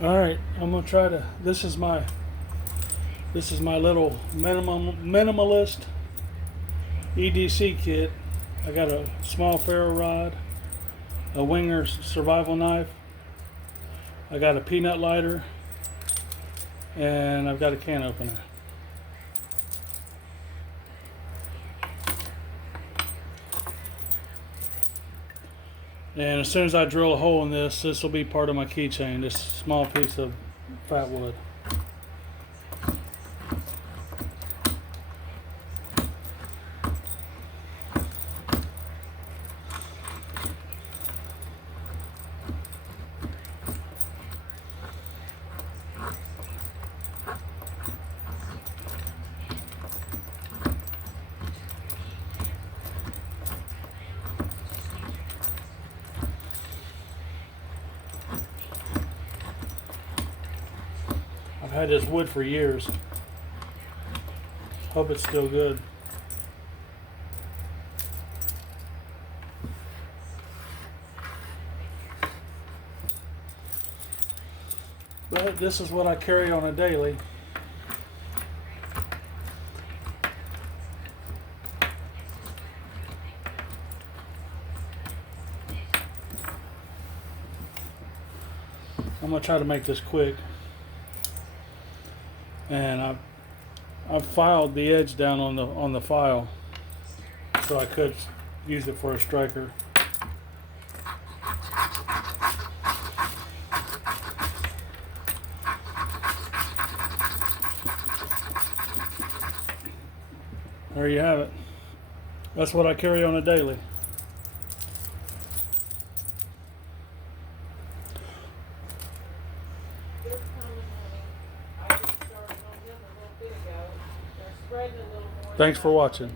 All right, I'm gonna try to. This is my little minimalist EDC kit. I got a small ferro rod, a Winger survival knife. I got a peanut lighter, and I've got a can opener. And as soon as I drill a hole in this will be part of my keychain, this small piece of fat wood. I've had this wood for years. Hope it's still good. But this is what I carry on a daily. I'm gonna try to make this quick. And I've filed the edge down on the file, so I could use it for a striker. There you have it. That's what I carry on a daily. Thanks for watching.